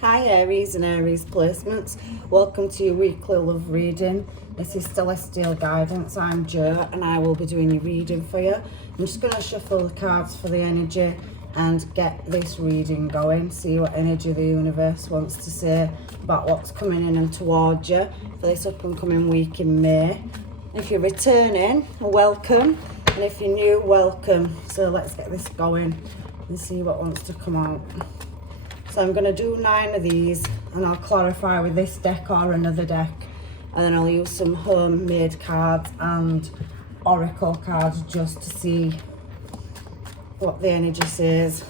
Hi Aries and Aries placements, welcome to your weekly love reading. This is Celestial Guidance. I'm Jo and I will be doing your reading for you. I'm just going to shuffle the cards for the energy and get this reading going, see what energy the universe wants to say about what's coming in and towards you for this up and coming week in May. If you're returning, welcome, and if you're new, welcome. So let's get this going and see what wants to come out. So I'm going to do 9 of these and I'll clarify with this deck or another deck, and then I'll use some homemade cards and oracle cards just to see what the energy says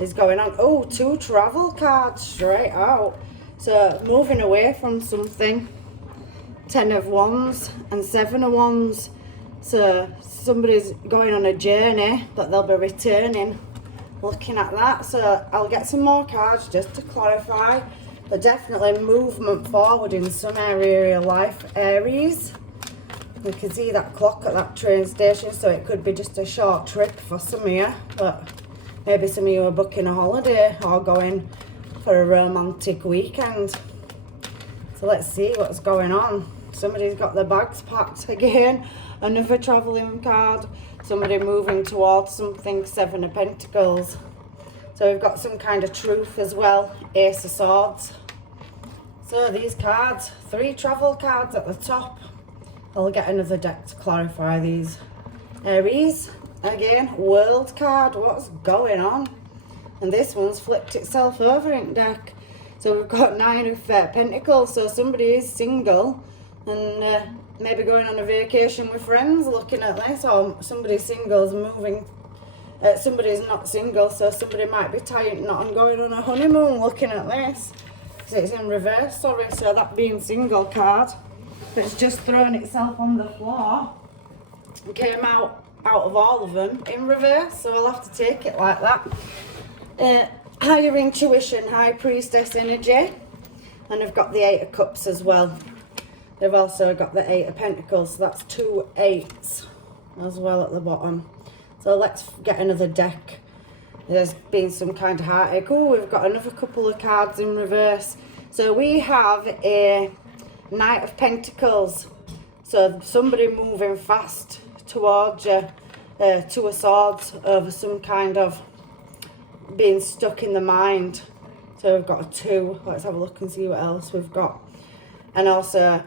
is going on. Oh, 2 travel cards straight out. So moving away from something. 10 of Wands and 7 of Wands. So somebody's going on a journey but they'll be returning. Looking at that, so I'll get some more cards just to clarify, but definitely movement forward in some area of your life, Aries. You can see that clock at that train station, so it could be just a short trip for some of you, but maybe some of you are booking a holiday or going for a romantic weekend. So let's see what's going on. Somebody's got their bags packed again, another travelling card. Somebody moving towards something, 7 of Pentacles. So we've got some kind of truth as well, Ace of Swords. So these cards, 3 travel cards at the top. I'll get another deck to clarify these. Aries, again, World card, what's going on? And this one's flipped itself over in deck. So we've got 9 of Pentacles, so somebody is single and maybe going on a vacation with friends looking at this, or somebody's single's moving, somebody's not single, so somebody might be tying knot and going on a honeymoon looking at this. So it's in reverse, sorry, so that being single card, it's just thrown itself on the floor. It came out of all of them in reverse, so I'll have to take it like that. Higher intuition, High Priestess energy, and I've got the 8 of Cups as well. They've also got the 8 of Pentacles, so that's 2 8s as well at the bottom. So let's get another deck. There's been some kind of heartache. Oh, we've got another couple of cards in reverse. So we have a Knight of Pentacles. So somebody moving fast towards you. 2 of Swords over some kind of being stuck in the mind. So we've got a 2. Let's have a look and see what else we've got. And also,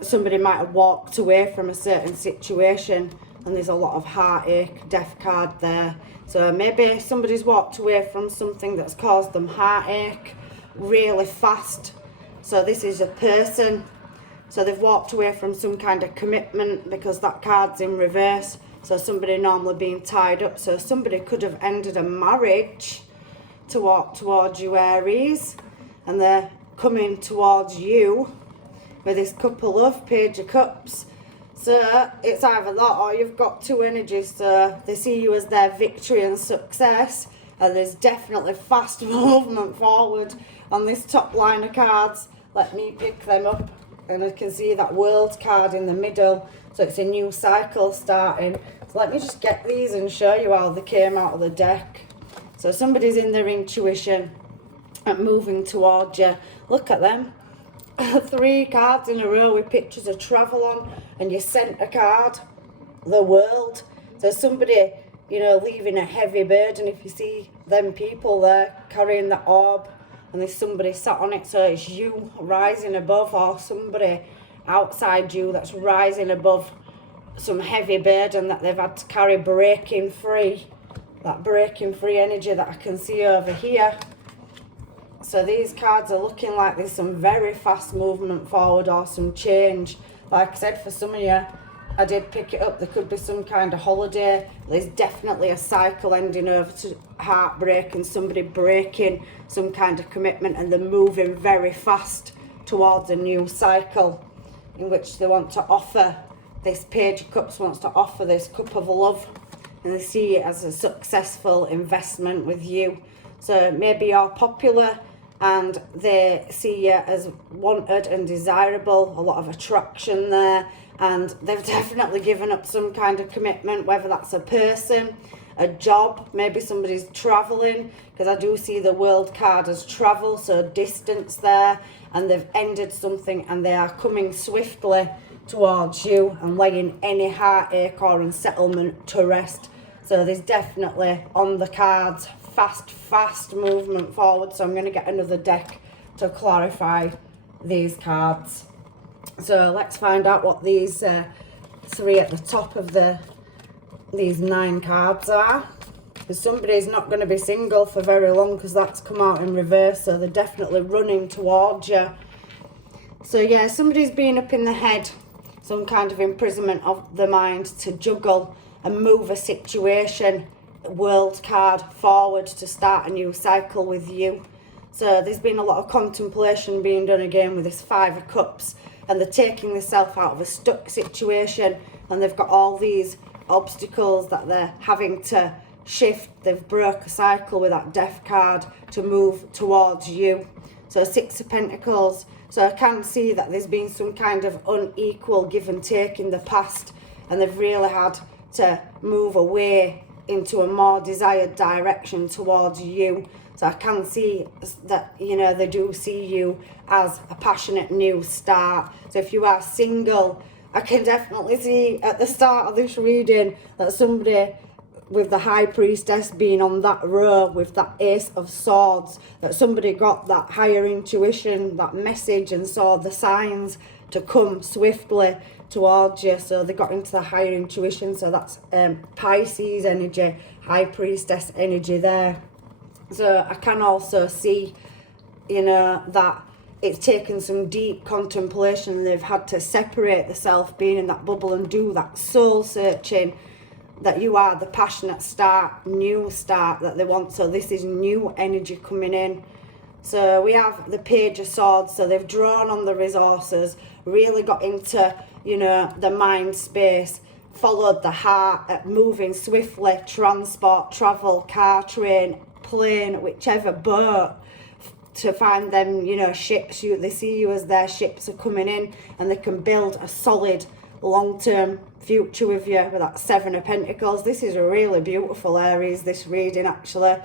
somebody might have walked away from a certain situation and there's a lot of heartache, death card there. So maybe somebody's walked away from something that's caused them heartache really fast. So this is a person. So they've walked away from some kind of commitment because that card's in reverse. So somebody normally being tied up. So somebody could have ended a marriage to walk towards you, Aries. And they're coming towards you with this couple of Page of Cups. So it's either that or you've got 2 energies, so they see you as their victory and success, and there's definitely fast movement forward on this top line of cards. Let me pick them up, and I can see that World card in the middle, so it's a new cycle starting. So let me just get these and show you how they came out of the deck. So somebody's in their intuition and moving towards you. Look at them. 3 cards in a row with pictures of travel on, and you sent a card, the World. So somebody, you know, leaving a heavy burden. If you see them people there carrying the orb and there's somebody sat on it, so it's you rising above, or somebody outside you that's rising above some heavy burden that they've had to carry, breaking free. That breaking free energy that I can see over here. So these cards are looking like there's some very fast movement forward or some change. Like I said, for some of you, I did pick it up. There could be some kind of holiday. There's definitely a cycle ending over to heartbreak and somebody breaking some kind of commitment, and they're moving very fast towards a new cycle in which they want to offer. This Page of Cups wants to offer this cup of love, and they see it as a successful investment with you. So maybe you're popular and they see you as wanted and desirable, a lot of attraction there, and they've definitely given up some kind of commitment, whether that's a person, a job. Maybe somebody's traveling, because I do see the World card as travel, so distance there, and they've ended something and they are coming swiftly towards you and laying any heartache or unsettlement to rest. So there's definitely on the cards fast movement forward. So I'm going to get another deck to clarify these cards. So let's find out what these three at the top of these 9 cards are. Because somebody's not going to be single for very long, because that's come out in reverse, so they're definitely running towards you. So yeah, somebody's been up in the head, some kind of imprisonment of the mind to juggle and move a situation, World card, forward to start a new cycle with you. So there's been a lot of contemplation being done again with this 5 of Cups, and they're taking themselves out of a stuck situation, and they've got all these obstacles that they're having to shift. They've broke a cycle with that Death card to move towards you. So 6 of Pentacles. So I can see that there's been some kind of unequal give and take in the past, and they've really had to move away into a more desired direction towards you. So I can see that, you know, they do see you as a passionate new start. So if you are single, I can definitely see at the start of this reading that somebody with the High Priestess being on that row with that Ace of Swords, that somebody got that higher intuition, that message, and saw the signs to come swiftly towards you. So they got into the higher intuition. So that's Pisces energy, High Priestess energy there. So I can also see, you know, that it's taken some deep contemplation. They've had to separate the self, being in that bubble, and do that soul searching, that you are the passionate start, new start that they want. So this is new energy coming in. So we have the Page of Swords. So they've drawn on the resources, really got into, you know, the mind space, followed the heart, moving swiftly, transport, travel, car, train, plane, whichever boat, to find them, you know, ships. They see you as their ships are coming in, and they can build a solid long-term future with you with that 7 of Pentacles. This is a really beautiful Aries, this reading, actually.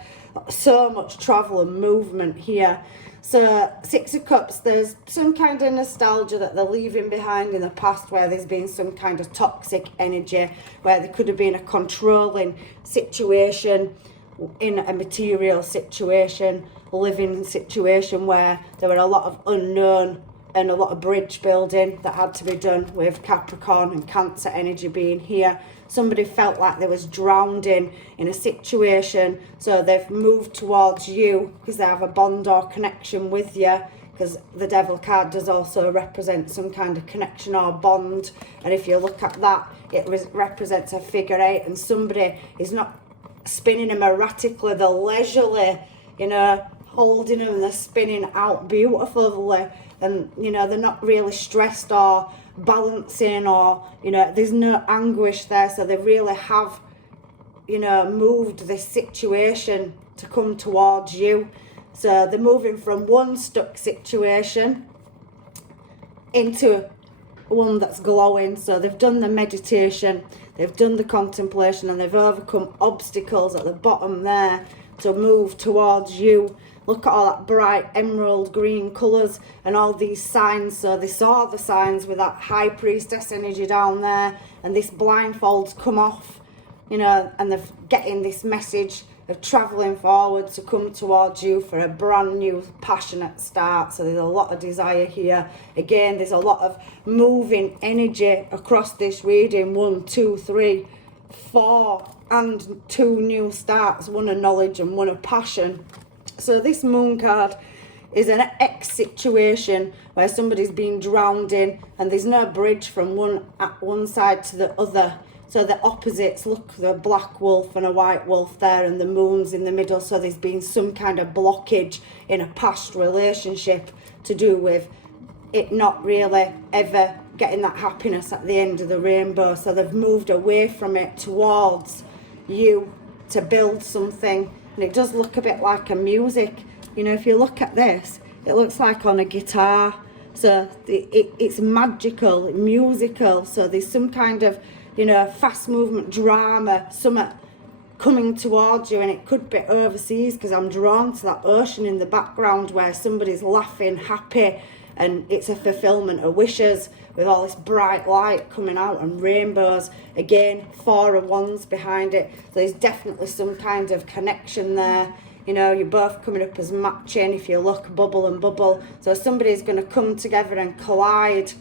So much travel and movement here. So 6 of Cups, there's some kind of nostalgia that they're leaving behind in the past, where there's been some kind of toxic energy, where there could have been a controlling situation in a material situation, living situation, where there were a lot of unknown and a lot of bridge building that had to be done, with Capricorn and Cancer energy being here. Somebody felt like they was drowning in a situation, so they've moved towards you because they have a bond or connection with you, because the Devil card does also represent some kind of connection or bond. And if you look at that, it represents a figure 8, and somebody is not spinning them erratically, they're leisurely, you know, holding them, and they're spinning out beautifully. And, you know, they're not really stressed or balancing, or, you know, there's no anguish there. So they really have, you know, moved this situation to come towards you. So they're moving from one stuck situation into one that's glowing. So they've done the meditation, they've done the contemplation, and they've overcome obstacles at the bottom there to move towards you. Look at all that bright emerald green colours and all these signs. So they saw the signs with that High Priestess energy down there, and this blindfold's come off, you know, and they're getting this message of travelling forward to come towards you for a brand new passionate start. So there's a lot of desire here. Again, there's a lot of moving energy across this reading. 1, 2, 3, 4, and 2 new starts, 1 of knowledge and 1 of passion. So this Moon card is an ex situation where somebody's been drowned in, and there's no bridge from one side to the other. So the opposites, look, the black wolf and a white wolf there, and the moon's in the middle. So there's been some kind of blockage in a past relationship to do with it not really ever getting that happiness at the end of the rainbow. So they've moved away from it towards you to build something. And it does look a bit like a music. You know, if you look at this, it looks like on a guitar. So it's magical, musical. So there's some kind of, you know, fast movement drama, something coming towards you, and it could be overseas because I'm drawn to that ocean in the background where somebody's laughing, happy, and it's a fulfillment of wishes with all this bright light coming out and rainbows. Again, 4 of Wands behind it. So there's definitely some kind of connection there. You know, you're both coming up as matching if you look bubble and bubble. So somebody's going to come together and collide.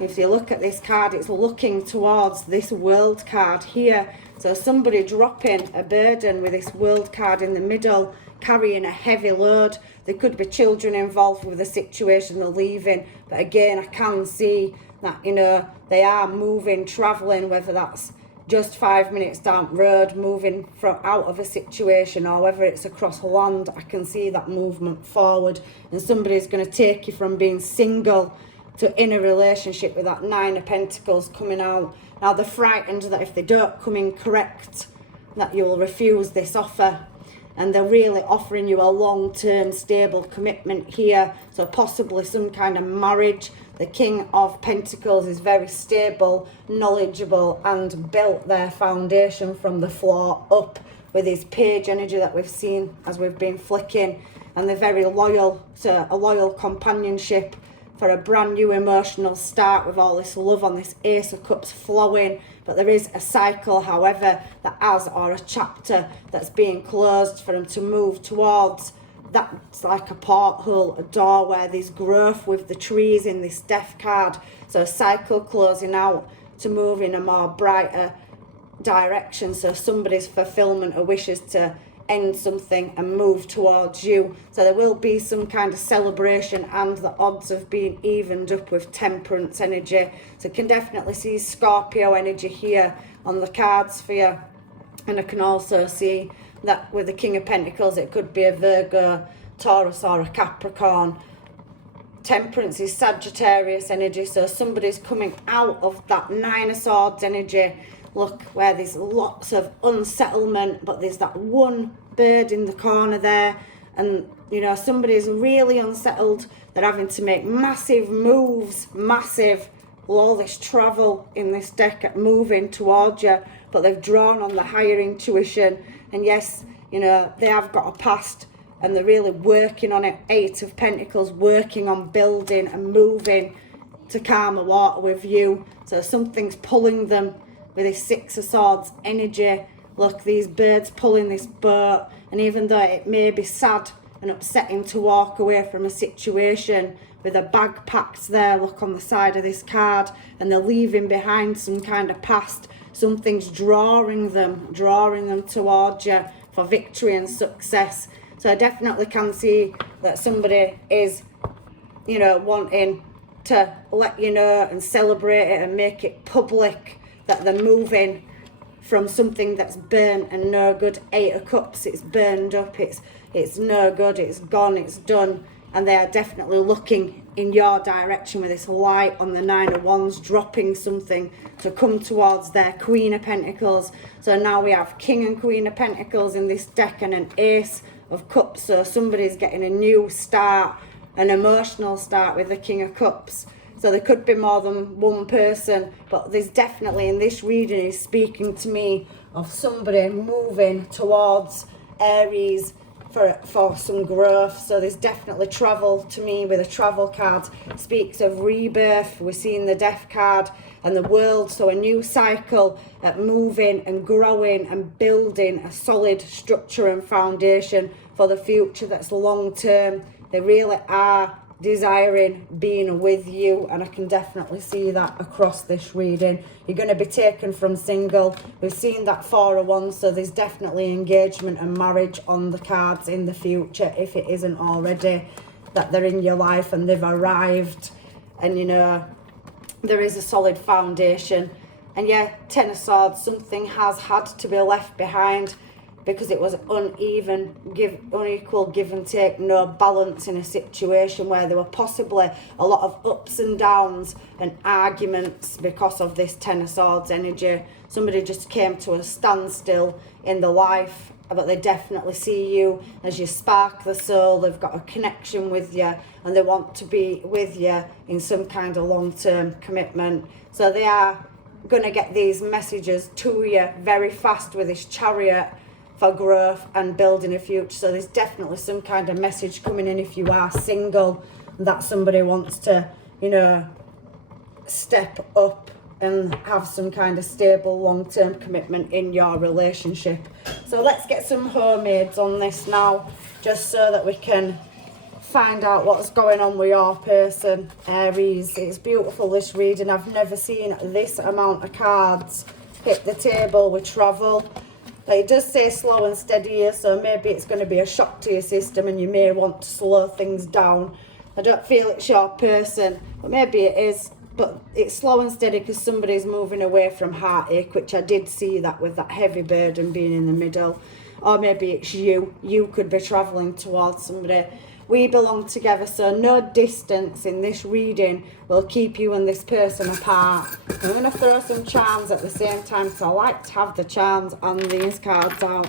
If you look at this card, it's looking towards this World card here. So somebody dropping a burden with this World card in the middle, carrying a heavy load. There could be children involved with the situation they're leaving. But again, I can see that, you know, they are moving, travelling, whether that's just 5 minutes down the road, moving from out of a situation, or whether it's across land. I can see that movement forward, and somebody's going to take you from being single to in a relationship with that 9 of Pentacles coming out. Now they're frightened that if they don't come in correct, that you'll refuse this offer, and they're really offering you a long-term stable commitment here, so possibly some kind of marriage. The King of Pentacles is very stable, knowledgeable, and built their foundation from the floor up with his page energy that we've seen as we've been flicking, and they're very loyal to a loyal companionship for a brand new emotional start with all this love on this Ace of Cups flowing. But there is a cycle, however, that has, or a chapter that's being closed for them to move towards. That's like a porthole, a door where there's growth with the trees in this Death card. So a cycle closing out to move in a more brighter direction. So somebody's fulfillment of wishes to end something and move towards you. So there will be some kind of celebration, and the odds of being evened up with Temperance energy. So you can definitely see Scorpio energy here on the cards for you. And I can also see that with the King of Pentacles, it could be a Virgo, Taurus, or a Capricorn. Temperance is Sagittarius energy, so somebody's coming out of that 9 of Swords energy. Look, where there's lots of unsettlement, but there's that one bird in the corner there, and you know, somebody's really unsettled. They're having to make massive moves, massive, all this travel in this deck at moving towards you, but they've drawn on the higher intuition. And yes, you know, they have got a past and they're really working on it. 8 of Pentacles, working on building and moving to calmer water with you. So something's pulling them with this 6 of Swords energy. Look, these birds pulling this boat, and even though it may be sad and upsetting to walk away from a situation with a bag packed there, look on the side of this card, and they're leaving behind some kind of past, something's drawing them towards you for victory and success. So I definitely can see that somebody is, you know, wanting to let you know and celebrate it and make it public that they're moving from something that's burnt and no good. 8 of Cups, it's burned up, it's no good, it's gone, it's done. And they are definitely looking in your direction with this light on the 9 of Wands, dropping something to come towards their Queen of Pentacles. So now we have King and Queen of Pentacles in this deck, and an Ace of Cups. So somebody's getting a new start, an emotional start with the King of Cups. So there could be more than one person, but there's definitely, in this reading, is speaking to me of somebody moving towards Aries for some growth. So there's definitely travel to me with a travel card. Speaks of rebirth. We're seeing the Death card and the World. So a new cycle at moving and growing and building a solid structure and foundation for the future that's long term. They really are desiring being with you, and I can definitely see that across this reading. You're going to be taken from single. We've seen that 4 of Wands, so there's definitely engagement and marriage on the cards in the future, if it isn't already, that they're in your life and they've arrived, and you know, there is a solid foundation. And yeah, 10 of Swords, something has had to be left behind because it was unequal give and take, no balance in a situation where there were possibly a lot of ups and downs and arguments because of this 10 of Swords energy. Somebody just came to a standstill in their life, but they definitely see you as you spark the soul. They've got a connection with you and they want to be with you in some kind of long-term commitment. So they are going to get these messages to you very fast with this Chariot. for growth and building a future. So there's definitely some kind of message coming in if you are single, that somebody wants to, you know, step up and have some kind of stable long-term commitment in your relationship. So let's get some homemades on this now, just so that we can find out what's going on with your person, Aries. It's beautiful, this reading. I've never seen this amount of cards hit the table with travel. It does say slow and steady here, so maybe it's going to be a shock to your system and you may want to slow things down. I don't feel it's your person, but maybe it is. But it's slow and steady because somebody's moving away from heartache, which I did see that with that heavy burden being in the middle. Or maybe it's you. You could be travelling towards somebody. We belong together, so no distance in this reading will keep you and this person apart. I'm going to throw some charms at the same time, so I like to have the charms on these cards out.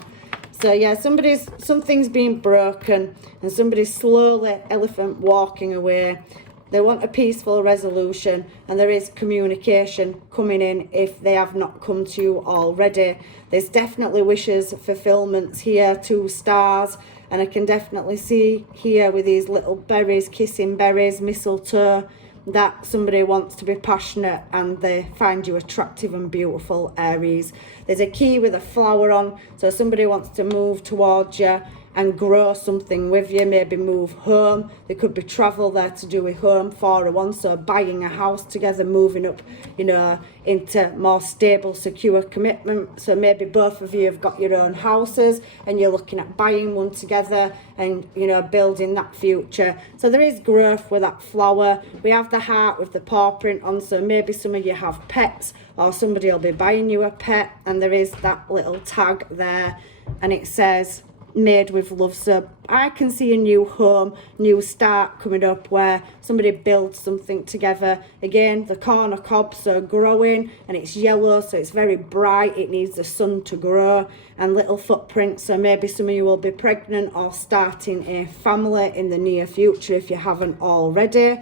So yeah, something's being broken and somebody's slowly elephant walking away. They want a peaceful resolution, and there is communication coming in if they have not come to you already. There's definitely wishes, fulfillments here, 2 stars, and I can definitely see here with these little berries, kissing berries, mistletoe, that somebody wants to be passionate and they find you attractive and beautiful, Aries. There's a key with a flower on, so somebody wants to move towards you and grow something with you, maybe move home. There could be travel there to do with home, 4 or 1, so buying a house together, moving up, you know, into more stable, secure commitment. So maybe both of you have got your own houses and you're looking at buying one together and, you know, building that future. So there is growth with that flower. We have the heart with the paw print on, so maybe some of you have pets or somebody will be buying you a pet, and there is that little tag there and it says made with love. So I can see a new home, new start coming up where somebody builds something together. Again, the corner cob, so growing, and it's yellow, so it's very bright. It needs the sun to grow, and little footprints. So maybe some of you will be pregnant or starting a family in the near future if you haven't already.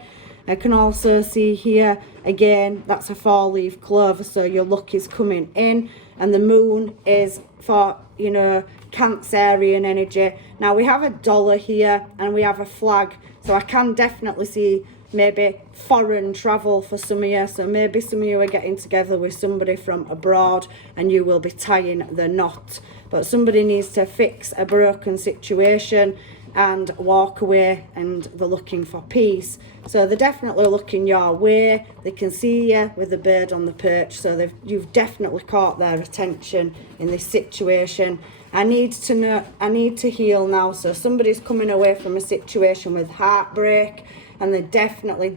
I can also see here, again, that's a 4-leaf clover, so your luck is coming in, and the moon is for, you know, Cancerian energy. Now we have a dollar here and we have a flag, so I can definitely see maybe foreign travel for some of you. So maybe some of you are getting together with somebody from abroad and you will be tying the knot, but somebody needs to fix a broken situation and walk away, and they're looking for peace. So they're definitely looking your way. They can see you with the bird on the perch, so you've definitely caught their attention in this situation. I need to heal now. So somebody's coming away from a situation with heartbreak, and they're definitely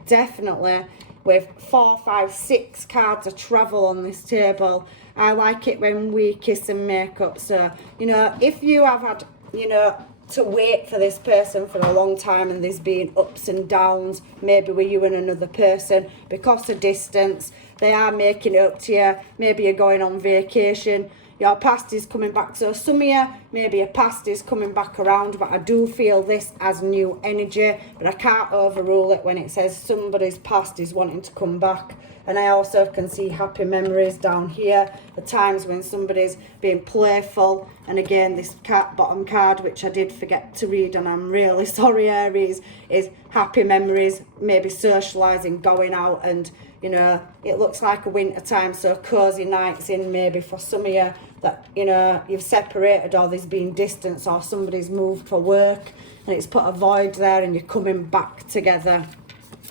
with 4, 5, 6 cards of travel on this table. I like it when we kiss and make up. So, you know, if you have had, you know, to wait for this person for a long time and there's been ups and downs, maybe with you and another person because of distance, they are making it up to you. Maybe you're going on vacation, your past is coming back. So some of you, maybe your past is coming back around, but I do feel this as new energy, but I can't overrule it when it says somebody's past is wanting to come back. And I also can see happy memories down here, the times when somebody's being playful. And again, this bottom card, which I did forget to read, and I'm really sorry, Aries, is happy memories, maybe socialising, going out, and, you know, it looks like a winter time, so cosy nights in maybe for some of you that, you know, you've separated or there's been distance or somebody's moved for work and it's put a void there and you're coming back together.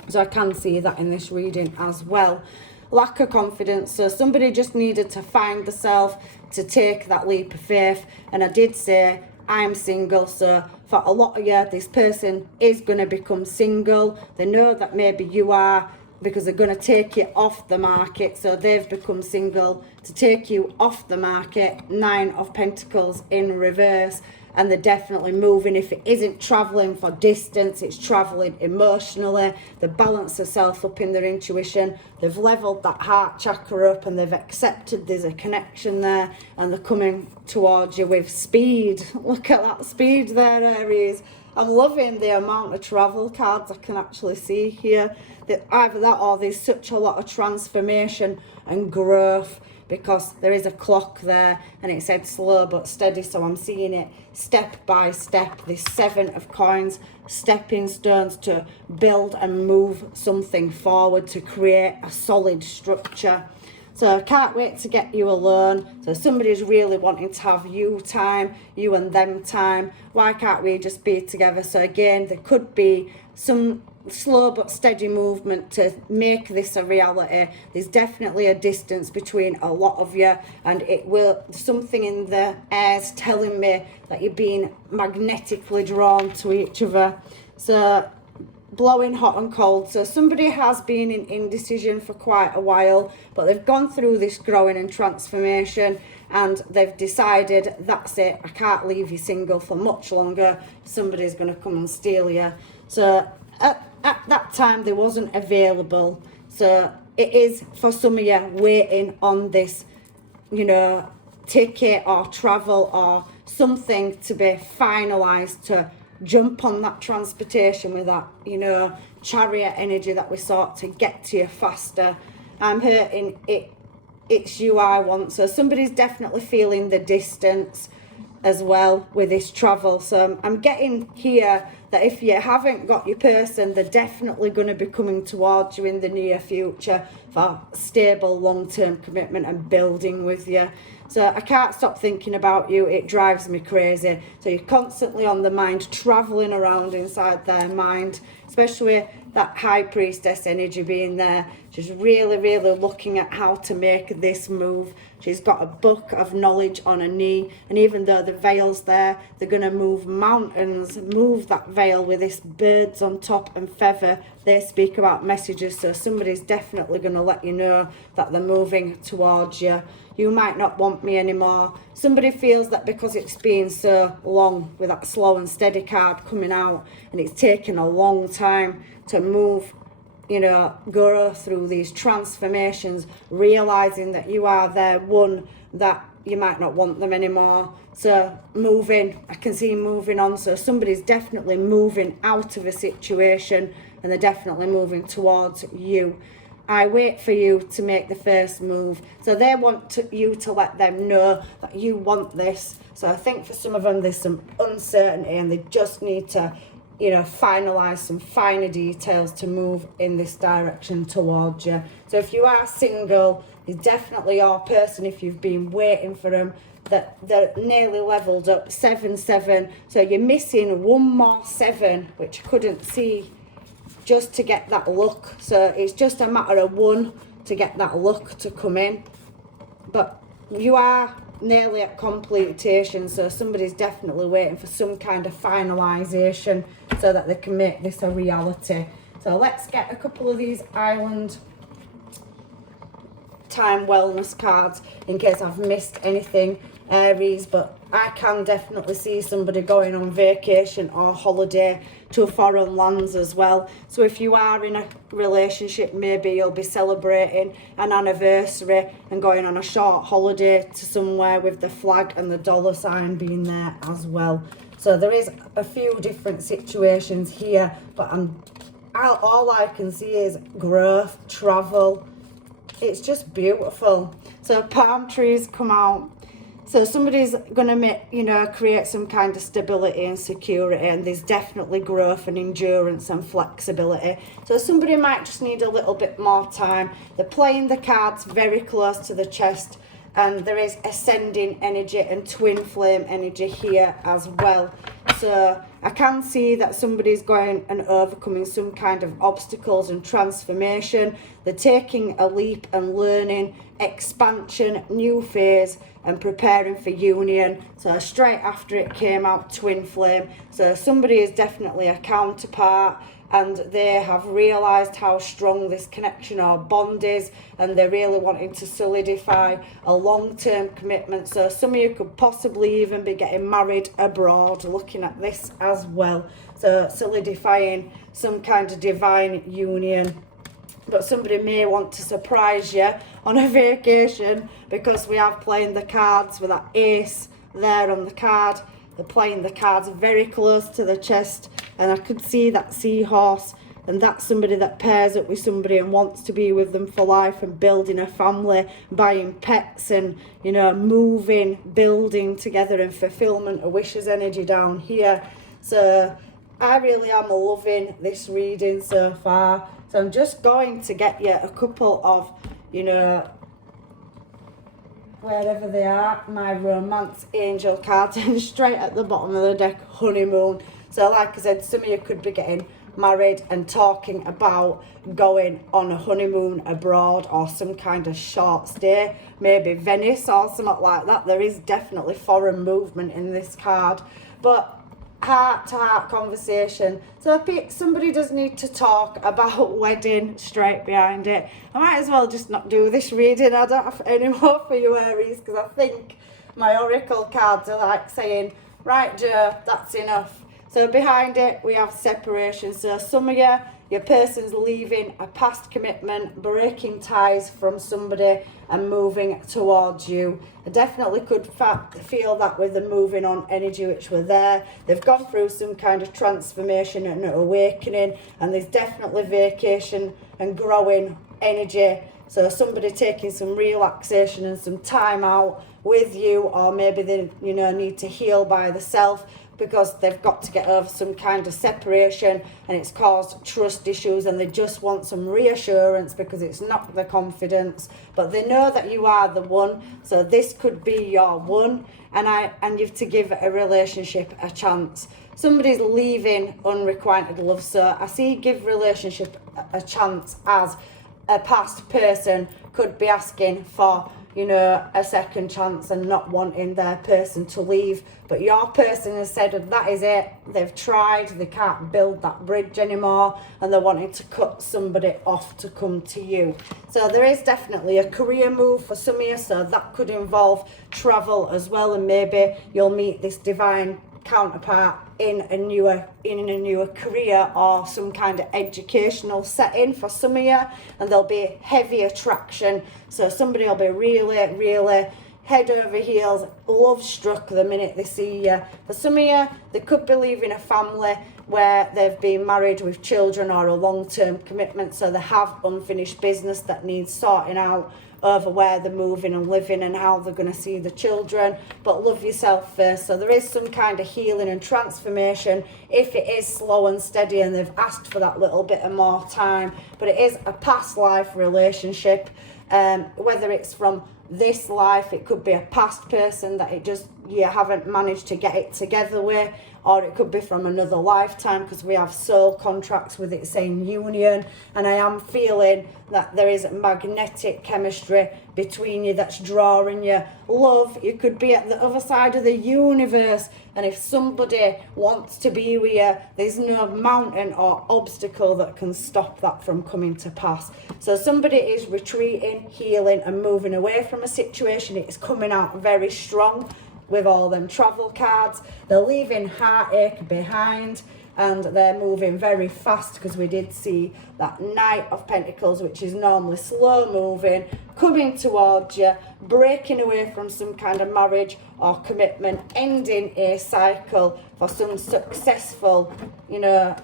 So I can see that in this reading as well. Lack of confidence. So somebody just needed to find themselves, to take that leap of faith. And I did say I'm single. So for a lot of you, this person is going to become single. They know that maybe you are, because they're going to take you off the market. So they've become single to take you off the market. 9 of Pentacles in reverse. And they're definitely moving. If it isn't traveling for distance, it's traveling emotionally. They balance themselves up in their intuition. They've leveled that heart chakra up and they've accepted there's a connection there, and they're coming towards you with speed. Look at that speed there, Aries. I'm loving the amount of travel cards I can actually see here. That either that or there's such a lot of transformation and growth. because there is a clock there and it said slow but steady, so I'm seeing it step by step. This 7 of coins, stepping stones to build and move something forward, to create a solid structure. So I can't wait to get you alone. So somebody's really wanting to have you time, you and them time. Why can't we just be together? So again, there could be some slow but steady movement to make this a reality. There's definitely a distance between a lot of you, and it will, something in the air's telling me that you're being magnetically drawn to each other. So blowing hot and cold. So somebody has been in indecision for quite a while, but they've gone through this growing and transformation, and they've decided, that's it, I can't leave you single for much longer. Somebody's going to come and steal you. So at that time they wasn't available. So it is, for some of you, waiting on this, you know, ticket or travel or something to be finalised, to jump on that transportation with that, you know, chariot energy that we sought, to get to you faster. I'm hurting it. It's you I want. So somebody's definitely feeling the distance as well with this travel. So I'm getting here that if you haven't got your person, they're definitely going to be coming towards you in the near future for stable long-term commitment and building with you. So I can't stop thinking about you. It drives me crazy. So you're constantly on the mind, traveling around inside their mind, especially that high priestess energy being there. She's really, really looking at how to make this move. She's got a book of knowledge on her knee, and even though the veil's there, they're going to move mountains, move that veil with this birds on top and feather. They speak about messages, so somebody's definitely going to let you know that they're moving towards you. You might not want me anymore. Somebody feels that because it's been so long with that slow and steady card coming out, and it's taken a long time to move, you know, go through these transformations, realizing that you are their one, that you might not want them anymore. So moving, I can see moving on. So somebody's definitely moving out of a situation, and they're definitely moving towards you. I wait for you to make the first move. So they want you to let them know that you want this. So I think for some of them there's some uncertainty, and they just need to, you know, finalise some finer details to move in this direction towards you. So if you are single, there's definitely your person, if you've been waiting for them, that they're nearly levelled up, 7-7. So you're missing one more 7, which I couldn't see, just to get that look. So it's just a matter of 1 to get that look to come in. But you are nearly at completion, so somebody's definitely waiting for some kind of finalisation so that they can make this a reality. So let's get a couple of these island time wellness cards in case I've missed anything, Aries. But I can definitely see somebody going on vacation or holiday to foreign lands as well. So if you are in a relationship, maybe you'll be celebrating an anniversary and going on a short holiday to somewhere with the flag and the dollar sign being there as well. So there is a few different situations here, but all I can see is growth, travel. It's just beautiful. So palm trees come out. So somebody's going to make, you know, create some kind of stability and security, and there's definitely growth and endurance and flexibility. So somebody might just need a little bit more time. They're playing the cards very close to the chest, and there is ascending energy and twin flame energy here as well. So I can see that somebody's going and overcoming some kind of obstacles and transformation. They're taking a leap and learning, expansion, new phase, and preparing for union. So straight after it came out twin flame. So somebody is definitely a counterpart, and they have realised how strong this connection or bond is, and they're really wanting to solidify a long-term commitment. So some of you could possibly even be getting married abroad, looking at this as well. So solidifying some kind of divine union. But somebody may want to surprise you on a vacation, because we have playing the cards with that ace there on the card. They're playing the cards very close to the chest, and I could see that seahorse and that's somebody that pairs up with somebody and wants to be with them for life and building a family, buying pets and, you know, moving, building together, and fulfillment of wishes energy down here. So I really am loving this reading so far. So I'm just going to get you a couple of, you know, wherever they are, my romance angel cards, and straight at the bottom of the deck, honeymoon. So like I said, some of you could be getting married and talking about going on a honeymoon abroad or some kind of short stay, maybe Venice or something like that. There is definitely foreign movement in this card, but heart-to-heart conversation. So if somebody does need to talk about wedding straight behind it, I might as well just not do this reading. I don't have any more for you, Aries, because I think my oracle cards are like saying, right, Joe, that's enough. So behind it, we have separation. So some of you, your person's leaving a past commitment, breaking ties from somebody and moving towards you. I definitely could feel that with the moving on energy which were there. They've gone through some kind of transformation and awakening, and there's definitely vacation and growing energy. So somebody taking some relaxation and some time out with you, or maybe they, you know, need to heal by themselves, because they've got to get over some kind of separation and it's caused trust issues, and they just want some reassurance because it's not their confidence, but they know that you are the one. So this could be your one, and you've to give a relationship a chance. Somebody's leaving unrequited love, so I see give relationship a chance as a past person could be asking for, you know, a second chance and not wanting their person to leave. But your person has said that is it. They've tried, they can't build that bridge anymore, and they're wanting to cut somebody off to come to you. So there is definitely a career move for some of you, so that could involve travel as well, and maybe you'll meet this divine counterpart in a newer career or some kind of educational setting for some of you, and there'll be heavy attraction. So somebody will be really head over heels, love struck the minute they see you. For some of you, they could be leaving a family where they've been married with children or a long-term commitment, so they have unfinished business that needs sorting out over where they're moving and living and how they're going to see the children. But love yourself first. So there is some kind of healing and transformation if it is slow and steady and they've asked for that little bit of more time. But it is a past life relationship, whether it's from this life, it could be a past person that you haven't managed to get it together with, or it could be from another lifetime, because we have soul contracts with it saying union, and I am feeling that there is magnetic chemistry between you that's drawing you. Love, you could be at the other side of the universe, and if somebody wants to be with you, there's no mountain or obstacle that can stop that from coming to pass. So somebody is retreating, healing and moving away from a situation. It's coming out very strong with all them travel cards. They're leaving heartache behind, and they're moving very fast, because we did see that Knight of Pentacles, which is normally slow moving, coming towards you, breaking away from some kind of marriage or commitment, ending a cycle for some successful, you know,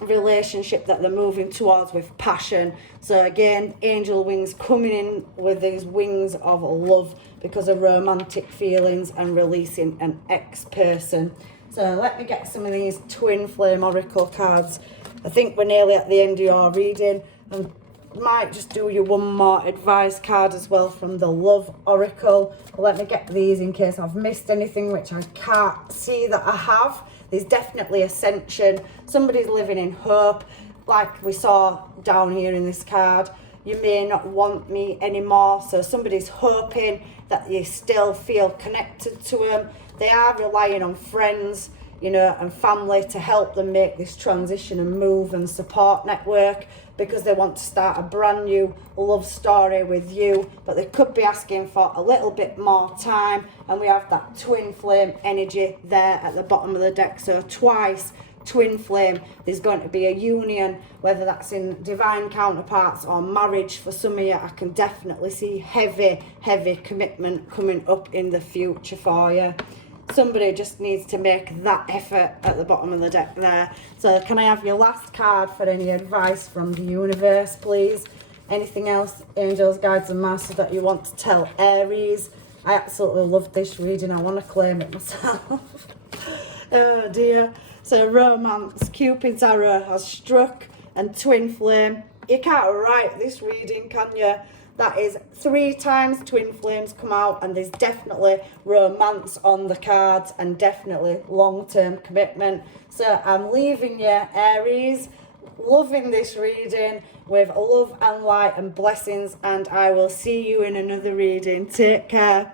relationship that they're moving towards with passion. So again, angel wings coming in with these wings of love because of romantic feelings and releasing an ex-person. So let me get some of these twin flame oracle cards. I think we're nearly at the end of your reading, and might just do you one more advice card as well from the love oracle. Let me get these in case I've missed anything, which I can't see that I have. There's definitely ascension. Somebody's living in hope, like we saw down here in this card. You may not want me anymore, so somebody's hoping that you still feel connected to them. They are relying on friends, you know, and family to help them make this transition and move, and support network, because they want to start a brand new love story with you. But they could be asking for a little bit more time, and we have that twin flame energy there at the bottom of the deck. So twice twin flame, there's going to be a union, whether that's in divine counterparts or marriage. For some of you, I can definitely see heavy commitment coming up in the future for you. somebody just needs to make that effort at the bottom of the deck there. So can I have your last card for any advice from the universe, please? Anything else, angels, guides and masters, that you want to tell Aries? I absolutely loved this reading. I want to claim it myself. Oh dear. So romance, Cupid's arrow has struck, and twin flame. You can't write this reading, can you? That is 3 times twin flames come out, and there's definitely romance on the cards and definitely long-term commitment. So I'm leaving you, Aries, loving this reading with love and light and blessings, and I will see you in another reading. Take care.